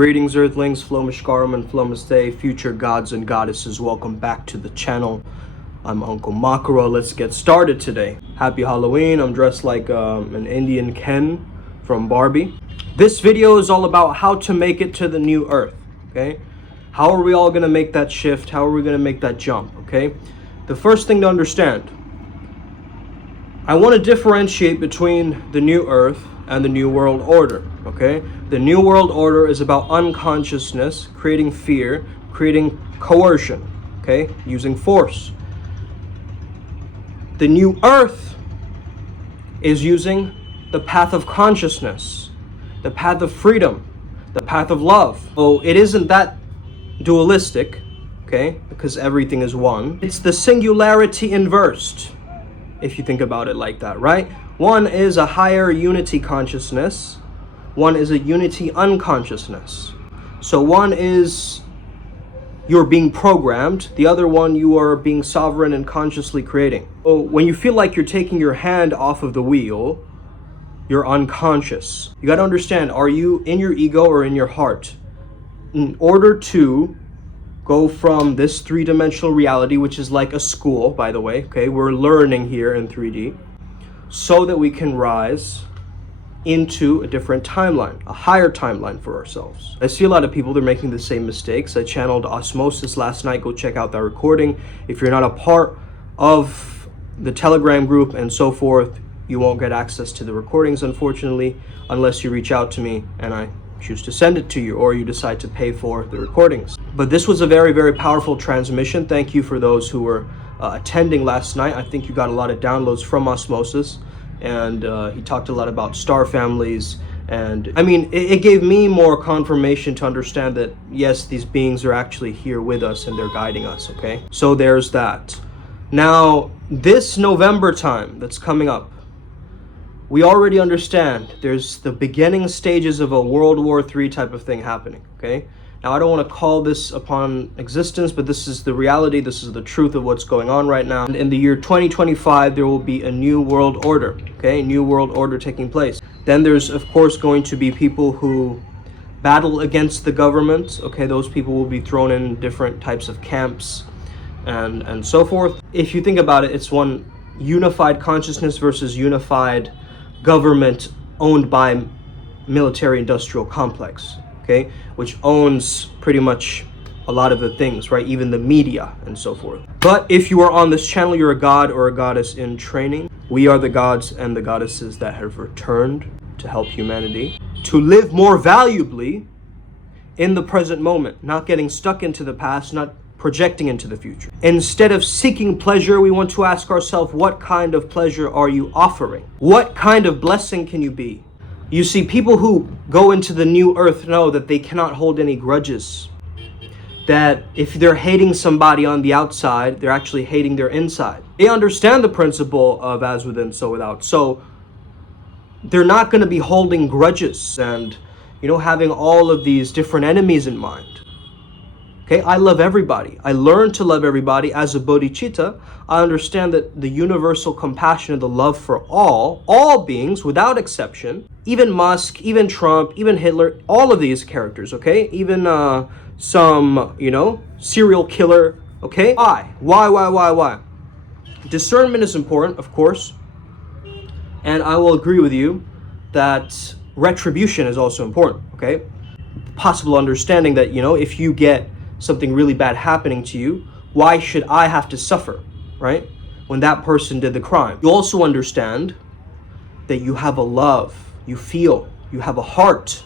Greetings Earthlings, Flomishkaram and Flomiste, future gods and goddesses, welcome back to the channel. I'm Uncle Makara. Let's get started today. Happy Halloween. I'm dressed like an Indian Ken from Barbie. This video is all about how to make it to the new earth, okay? How are we all gonna make that shift? How are we gonna make that jump, okay? The first thing to understand, I want to differentiate between the new earth and the new world order, okay? The new world order is about unconsciousness, creating fear, creating coercion, okay? Using force. The new earth is using the path of consciousness, the path of freedom, the path of love. Oh, it isn't that dualistic, okay? Because everything is one. It's the singularity inversed, if you think about it like that, right? One is a higher unity consciousness. One is a unity unconsciousness. So one is you're being programmed. The other one, you are being sovereign and consciously creating. So when you feel like you're taking your hand off of the wheel, you're unconscious. You got to understand, are you in your ego or in your heart? In order to go from this three-dimensional reality, which is like a school, by the way, okay? We're learning here in 3D, so that we can rise into a different timeline, a higher timeline for ourselves. I see a lot of people, they're making the same mistakes. I channeled osmosis last night. Go check out that recording. If you're not a part of the Telegram group and so forth, you won't get access to the recordings, unfortunately, unless you reach out to me and I choose to send it to you, or you decide to pay for the recordings. But this was a very, very powerful transmission. Thank you for those who were attending last night. I think you got a lot of downloads from osmosis, and he talked a lot about star families, and I mean it gave me more confirmation to understand that yes, these beings are actually here with us and they're guiding us, okay? So there's that. Now this November time that's coming up, we already understand there's the beginning stages of a World War III type of thing happening, okay? Now, I don't want to call this upon existence, but this is the reality. This is the truth of what's going on right now. And in the year 2025, there will be a new world order, okay? New world order taking place. Then there's, of course, going to be people who battle against the government, okay? Those people will be thrown in different types of camps and so forth. If you think about it, it's one unified consciousness versus unified government owned by military-industrial complex, okay, which owns pretty much a lot of the things, right? Even the media and so forth. But if you are on this channel, you're a god or a goddess in training. We are the gods and the goddesses that have returned to help humanity to live more valuably in the present moment, not getting stuck into the past, not projecting into the future. Instead of seeking pleasure, we want to ask ourselves, what kind of pleasure are you offering? What kind of blessing can you be? You see, people who go into the new earth know that they cannot hold any grudges. That if they're hating somebody on the outside, they're actually hating their inside. They understand the principle of as within, so without. So they're not going to be holding grudges and, you know, having all of these different enemies in mind. Okay, I love everybody. I learn to love everybody. As a bodhicitta, I understand that the universal compassion and the love for all beings without exception, even Musk, even Trump, even Hitler, all of these characters, okay? Even some, you know, serial killer, okay? Why? Discernment is important, of course. And I will agree with you that retribution is also important, okay? Possible understanding that, you know, if you get something really bad happening to you, why should I have to suffer, right? When that person did the crime. You also understand that you have a love, you feel, you have a heart,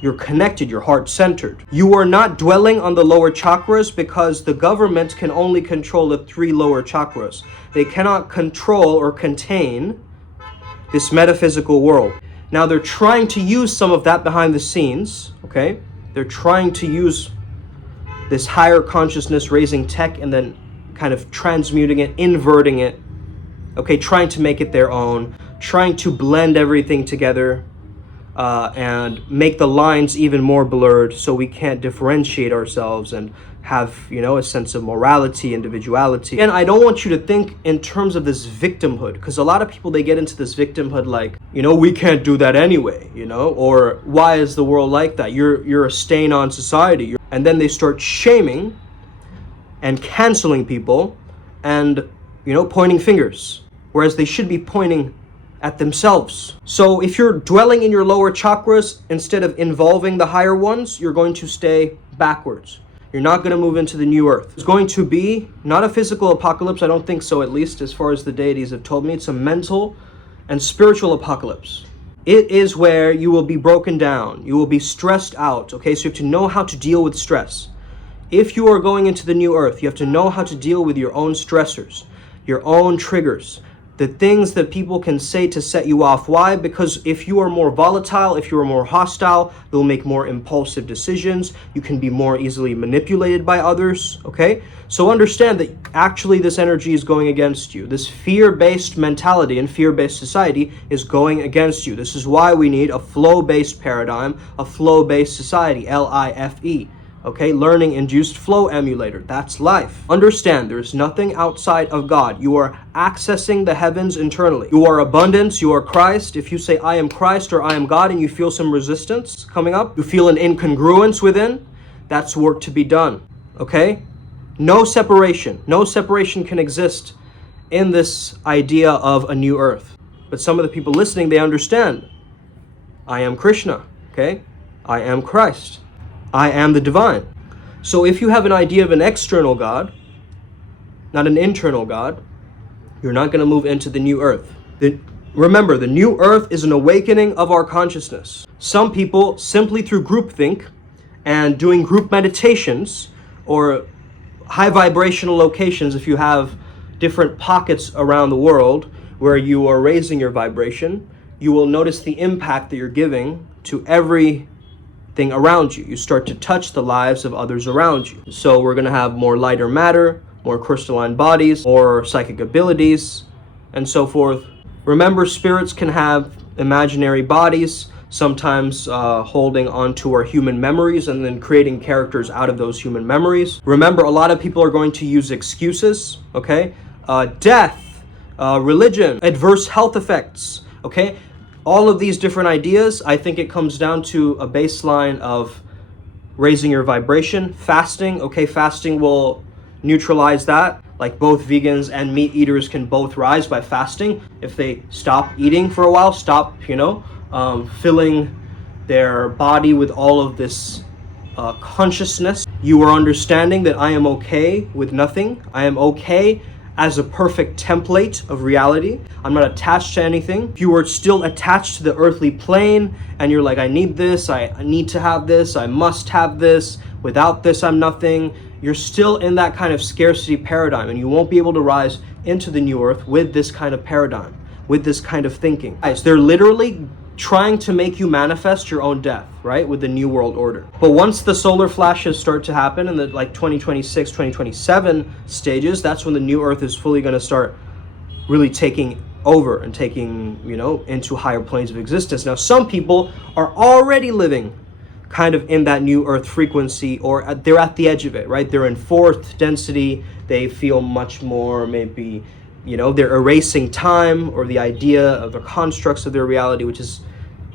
you're connected, your heart centered. You are not dwelling on the lower chakras because the government can only control the 3 lower chakras. They cannot control or contain this metaphysical world. Now they're trying to use some of that behind the scenes, okay? They're trying to use this higher consciousness raising tech and then kind of transmuting it, inverting it, okay, trying to make it their own, trying to blend everything together, and make the lines even more blurred so we can't differentiate ourselves and have, a sense of morality, individuality. And I don't want you to think in terms of this victimhood, because a lot of people, they get into this victimhood like, we can't do that anyway, or why is the world like that? You're a stain on society. And then they start shaming and canceling people and, pointing fingers, whereas they should be pointing at themselves. So if you're dwelling in your lower chakras instead of involving the higher ones, you're going to stay backwards. You're not going to move into the new earth. It's going to be not a physical apocalypse. I don't think so, at least as far as the deities have told me. It's a mental and spiritual apocalypse. It is where you will be broken down. You will be stressed out. Okay, so you have to know how to deal with stress. If you are going into the new earth, you have to know how to deal with your own stressors, your own triggers, the things that people can say to set you off. Why? Because if you are more volatile, if you are more hostile, you'll make more impulsive decisions. You can be more easily manipulated by others, okay? So understand that actually this energy is going against you. This fear-based mentality and fear-based society is going against you. This is why we need a flow-based paradigm, a flow-based society, L-I-F-E. Okay, learning induced flow emulator. That's life. Understand, there's nothing outside of God. You are accessing the heavens internally. You are abundance, you are Christ. If you say, I am Christ or I am God, and you feel some resistance coming up, you feel an incongruence within, that's work to be done. Okay? No separation. No separation can exist in this idea of a new earth. But some of the people listening, they understand. I am Krishna. Okay? I am Christ. I am the divine. So if you have an idea of an external God, not an internal God, you're not going to move into the new earth. Remember, the new earth is an awakening of our consciousness. Some people, simply through groupthink and doing group meditations or high vibrational locations, if you have different pockets around the world where you are raising your vibration, you will notice the impact that you're giving to everything around you. You start to touch the lives of others around you. So we're going to have more lighter matter, more crystalline bodies, more psychic abilities, and so forth. Remember, spirits can have imaginary bodies, sometimes holding onto our human memories and then creating characters out of those human memories. Remember, a lot of people are going to use excuses, okay? Death, religion, adverse health effects, okay? All of these different ideas, I think it comes down to a baseline of raising your vibration. Fasting, okay, fasting will neutralize that. Like both vegans and meat eaters can both rise by fasting. If they stop eating for a while, stop, filling their body with all of this consciousness. You are understanding that I am okay with nothing. I am okay as a perfect template of reality. I'm not attached to anything. If you are still attached to the earthly plane and you're like, I need this, I need to have this, I must have this, without this I'm nothing, you're still in that kind of scarcity paradigm, and you won't be able to rise into the new earth with this kind of paradigm, with this kind of thinking. Guys, they're literally trying to make you manifest your own death, right, with the new world order. But once the solar flashes start to happen in the 2026, 2027 stages, that's when the new earth is fully going to start really taking over and taking, into higher planes of existence. Now, some people are already living kind of in that new earth frequency, or they're at the edge of it, right? They're in fourth density. They feel much more maybe, they're erasing time or the idea of the constructs of their reality, which is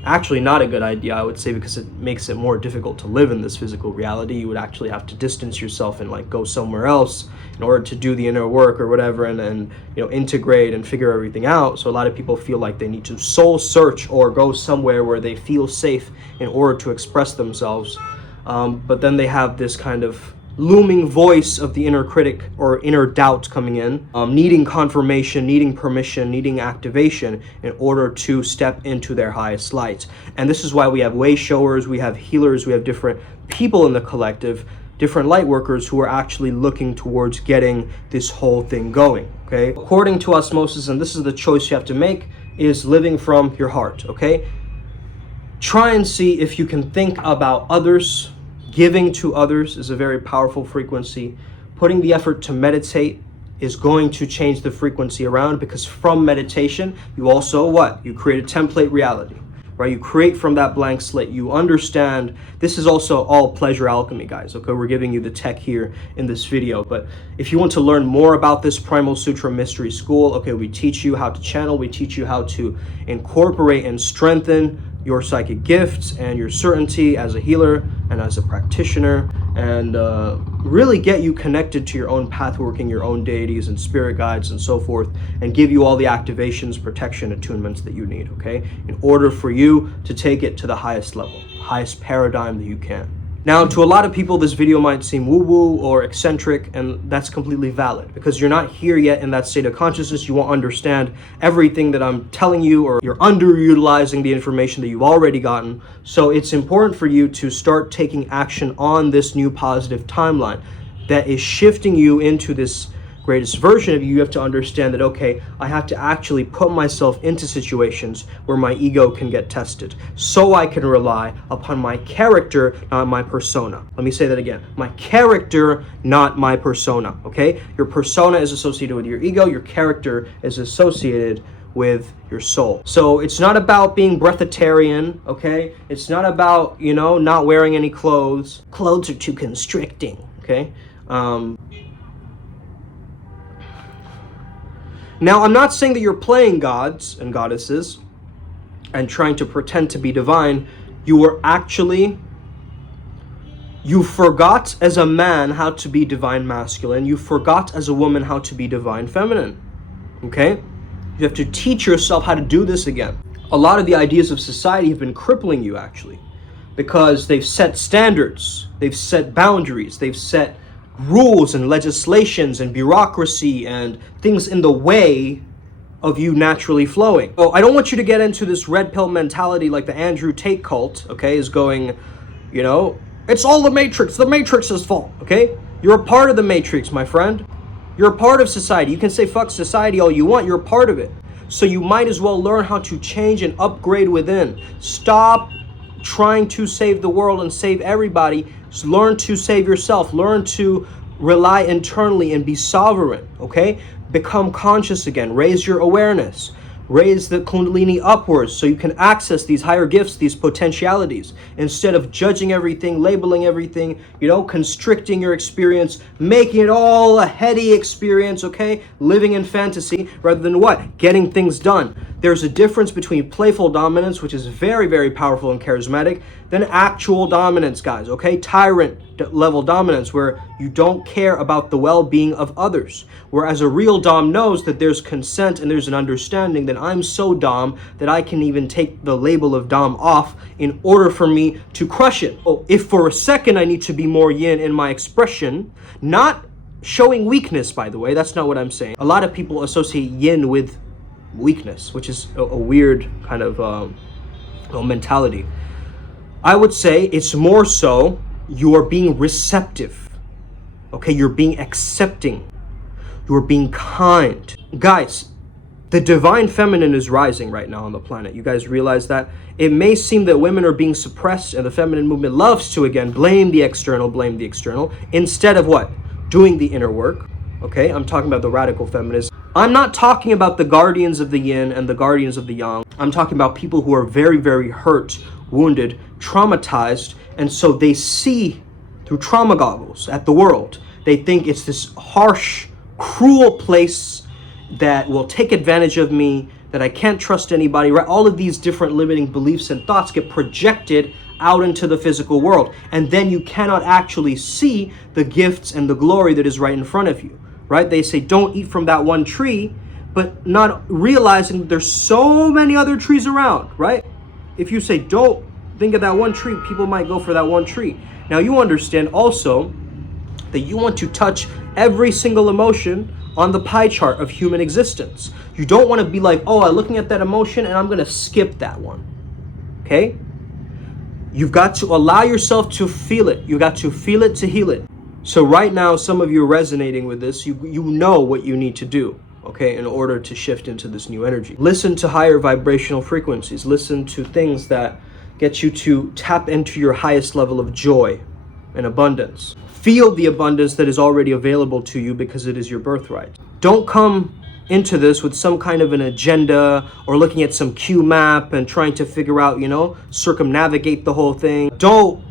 actually not a good idea, I would say, because it makes it more difficult to live in this physical reality. You would actually have to distance yourself and go somewhere else in order to do the inner work or whatever, and integrate and figure everything out. So a lot of people feel like they need to soul search or go somewhere where they feel safe in order to express themselves. But then they have this kind of looming voice of the inner critic or inner doubt coming in, needing confirmation, needing permission, needing activation in order to step into their highest light. And this is why we have way showers, we have healers, we have different people in the collective, different light workers who are actually looking towards getting this whole thing going, okay? According to osmosis, and this is the choice you have to make, is living from your heart, okay? Try and see if you can think about others. Giving to others is a very powerful frequency. Putting the effort to meditate is going to change the frequency around, because from meditation, you also you create a template reality. right? You create from that blank slate. You understand this is also all pleasure alchemy, guys, okay? We're giving you the tech here in this video, but if you want to learn more about this Primal Sutra Mystery School, okay, we teach you how to channel, we teach you how to incorporate and strengthen your psychic gifts and your certainty as a healer and as a practitioner, and really get you connected to your own path, working your own deities and spirit guides and so forth, and give you all the activations, protection, attunements that you need, okay, in order for you to take it to the highest level, highest paradigm that you can. Now, to a lot of people, this video might seem woo-woo or eccentric, and that's completely valid because you're not here yet in that state of consciousness. You won't understand everything that I'm telling you, or you're underutilizing the information that you've already gotten. So it's important for you to start taking action on this new positive timeline that is shifting you into this greatest version of you. You have to understand that, okay, I have to actually put myself into situations where my ego can get tested so I can rely upon my character, not my persona. Let me say that again. My character, not my persona, okay? Your persona is associated with your ego. Your character is associated with your soul. So it's not about being breatharian, okay? It's not about, you know, not wearing any clothes. Clothes are too constricting, okay? Now, I'm not saying that you're playing gods and goddesses and trying to pretend to be divine. You forgot as a man how to be divine masculine. You forgot as a woman how to be divine feminine, okay? You have to teach yourself how to do this again. A lot of the ideas of society have been crippling you, actually, because they've set standards, they've set boundaries, they've set rules and legislations and bureaucracy and things in the way of you naturally flowing. So I don't want you to get into this red pill mentality like the Andrew Tate cult, okay, is going, you know, it's all the Matrix's fault, okay? You're a part of the Matrix, my friend. You're a part of society. You can say fuck society all you want, you're a part of it. So you might as well learn how to change and upgrade within. Stop trying to save the world and save everybody. Just learn to save yourself. Learn to rely internally and be sovereign, okay? Become conscious again. Raise your awareness. Raise the Kundalini upwards so you can access these higher gifts, these potentialities, instead of judging everything, labeling everything, you know, constricting your experience, making it all a heady experience, okay? Living in fantasy rather than what? Getting things done. There's a difference between playful dominance, which is very, very powerful and charismatic, than actual dominance, guys, okay? Tyrant level dominance, where you don't care about the well-being of others. Whereas a real dom knows that there's consent and there's an understanding that I'm so dom that I can even take the label of dom off in order for me to crush it. Oh, if for a second I need to be more yin in my expression, not showing weakness, by the way, that's not what I'm saying. A lot of people associate yin with weakness, which is a weird kind of mentality. I would say it's more so you are being receptive, okay? You're being accepting. You're being kind. Guys, the divine feminine is rising right now on the planet. You guys realize that? It may seem that women are being suppressed and the feminine movement loves to, again, blame the external, instead of what? Doing the inner work, okay? I'm talking about the radical feminists. I'm not talking about the guardians of the yin and the guardians of the yang. I'm talking about people who are very, very hurt, wounded, traumatized, and so they see through trauma goggles at the world. They think it's this harsh, cruel place that will take advantage of me, that I can't trust anybody, right? All of these different limiting beliefs and thoughts get projected out into the physical world, and then you cannot actually see the gifts and the glory that is right in front of you, right? They say don't eat from that one tree, but not realizing that there's so many other trees around, right? If you say don't think of that one tree, people might go for that one tree. Now you understand also that you want to touch every single emotion on the pie chart of human existence. You don't want to be like, oh, I'm looking at that emotion and I'm going to skip that one, okay? You've got to allow yourself to feel it. You got to feel it to heal it. So right now, some of you are resonating with this. You know what you need to do, okay, in order to shift into this new energy. Listen to higher vibrational frequencies. Listen to things that get you to tap into your highest level of joy and abundance. Feel the abundance that is already available to you because it is your birthright. Don't come into this with some kind of an agenda or looking at some Q map and trying to figure out, circumnavigate the whole thing. Don't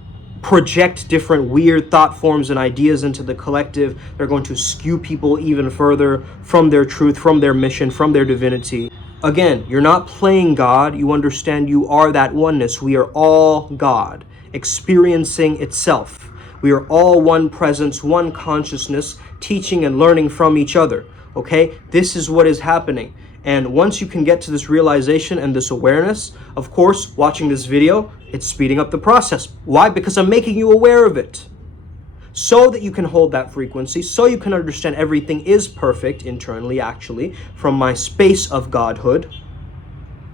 project different weird thought forms and ideas into the collective. They're going to skew people even further from their truth, from their mission, from their divinity. Again, you're not playing God. You understand you are that oneness. We are all God, experiencing itself. We are all one presence, one consciousness, teaching and learning from each other. Okay? This is what is happening. And once you can get to this realization and this awareness, of course, watching this video, it's speeding up the process. Why? Because I'm making you aware of it. So that you can hold that frequency, so you can understand everything is perfect internally, actually, from my space of godhood.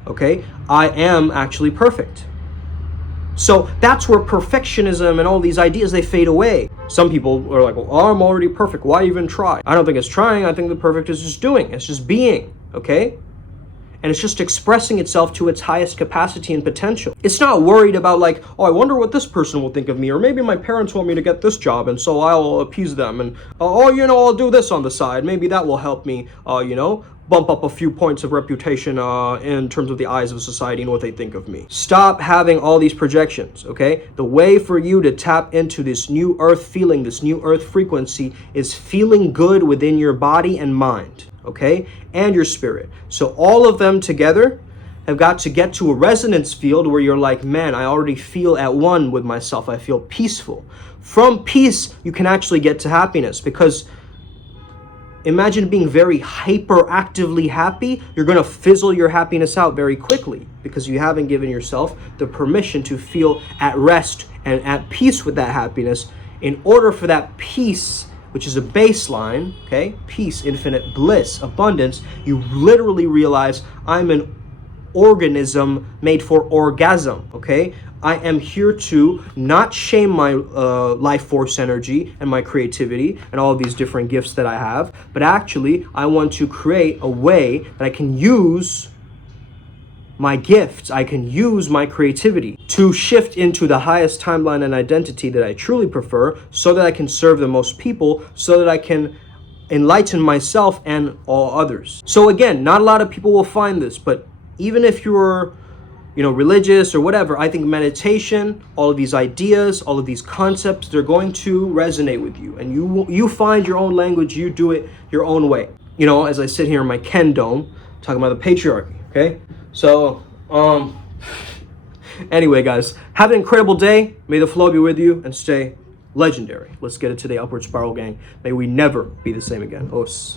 Okay? I am actually perfect. So that's where perfectionism and all these ideas, they fade away. Some people are like, well, I'm already perfect. Why even try? I don't think it's trying. I think the perfect is just doing. It's just being, okay? And it's just expressing itself to its highest capacity and potential. It's not worried about like, oh, I wonder what this person will think of me, or maybe my parents want me to get this job, and so I'll appease them, and I'll do this on the side. Maybe that will help me, bump up a few points of reputation in terms of the eyes of society and what they think of me. Stop having all these projections, okay? The way for you to tap into this new earth feeling, this new earth frequency, is feeling good within your body and mind, okay? And your spirit. So all of them together have got to get to a resonance field where you're like, man, I already feel at one with myself. I feel peaceful. From peace, you can actually get to happiness, because imagine being very hyperactively happy. You're going to fizzle your happiness out very quickly because you haven't given yourself the permission to feel at rest and at peace with that happiness. In order for that peace, which is a baseline, okay, peace, infinite bliss, abundance, you literally realize I'm an organism made for orgasm, okay? I am here to not shame my life force energy and my creativity and all of these different gifts that I have, but actually I want to create a way that I can use my gifts, I can use my creativity to shift into the highest timeline and identity that I truly prefer, so that I can serve the most people, so that I can enlighten myself and all others. So again, not a lot of people will find this, but even if you're religious or whatever, I think meditation, all of these ideas, all of these concepts, they're going to resonate with you, and you find your own language, you do it your own way. As I sit here in my Ken dome talking about the patriarchy, okay? So, anyway, guys, have an incredible day. May the flow be with you and stay legendary. Let's get it to the upward spiral, gang. May we never be the same again. Os.